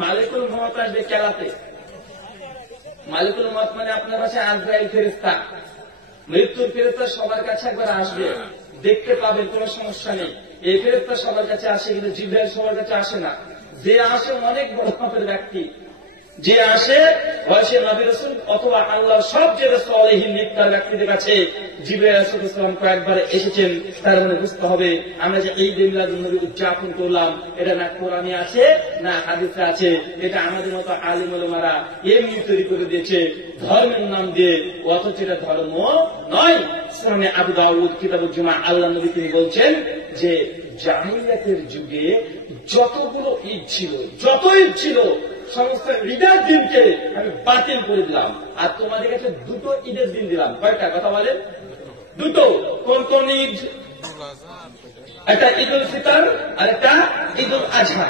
মালিকুল মওত আসবে কেলাতে। মালিকুল মওত মানে আপনার কাছে আজরাইল ফেরেশতা, মৃত্যুর ফেরেশতা সবার কাছে একবার আসবে, দেখতে পাবেন, কোনো সমস্যা নেই। এই ফেরেশতা সবার কাছে আসে, কিন্তু জিবরাইল সবার কাছে আসে না। যে আসে অনেক বড় মাপের ব্যক্তি, যে আসে বয়সে নবী রাসূল অথবা আল্লাহর সবচেয়ে সালেহীন নেককার ব্যক্তিদের কাছে জিবরাইল আলাইহিস সালাম কয়েকবার এসেছেন। তার মানে বুঝতে হবে আমরা যে ঈদ মিলাদুন নবী উদযাপন করলাম, এটা না কোরআনে আছে না হাদিসে আছে, এটা আমাদের মতো আলিম উলামারা এমনি তৈরি করে দিয়েছে ধর্মের নাম দিয়ে, অথচ এটা ধর্ম নয়। সুনানে আবু দাউদ কিতাবুল জুমা আল্লাহ নবী তিনি বলছেন যে জাহিলিয়াতের যুগে যতগুলো ঈদ ছিল, যত ঈদ ছিল, সমস্ত ঈদের দিনকে আমি বাতিল করে দিলাম, আর তোমাদের কাছে দুটো ঈদের দিন দিলাম। কয়টা কথা বলেন? দুটো। কোন কোন ঈদ? একটা ঈদুল ফিতর আর একটা ঈদুল আজহা।